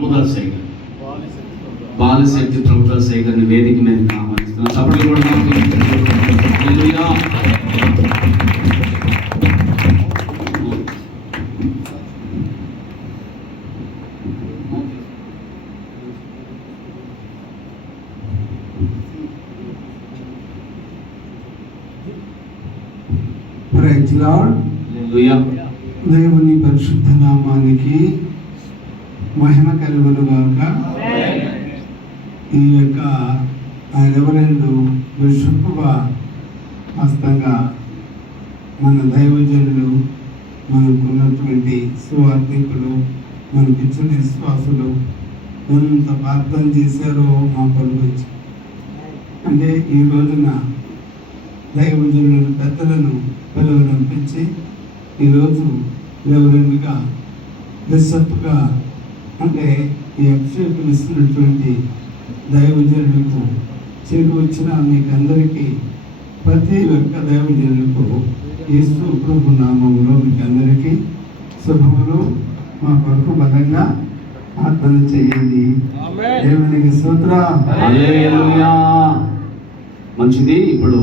ప్రభుదాస్ సైగర్ బాలశక్తి ప్రభుదాస్ సైగర్ని వేదిక మీద ఆహ్వానిస్తున్నాను చప్పట్లు కూడా హల్లెలూయా. ప్రైజ్ లార్డ్ హల్లెలూయా. దేవుని పరిశుద్ధ నామానికి మహిమ కలుగులుగాక ఈ యొక్క రెవరెండు బిషప్గా హస్తంగా మన దైవజనులు మనకున్నటువంటి సువార్థికులు మనకిచ్చిన విశ్వాసులు ఎంత ప్రార్థన చేశారో మా పనులు అంటే ఈ రోజున దైవజనులను పెద్దలను పిలువనంపించి ఈరోజు రెవరెండ్గా బిషప్గా అంటే ఈ అభిషేకం ఇస్తున్నటువంటి దైవజనులకు చేరు వచ్చిన మీకు అందరికీ ప్రతి ఒక్క దైవజనులకు యేసు ప్రభు నామంలో మీకు అందరికీ శుభములు. మా కొరకు బలంగా ప్రార్థన చేయండి. దేవునికి సూత్ర. మంచిది ఇప్పుడు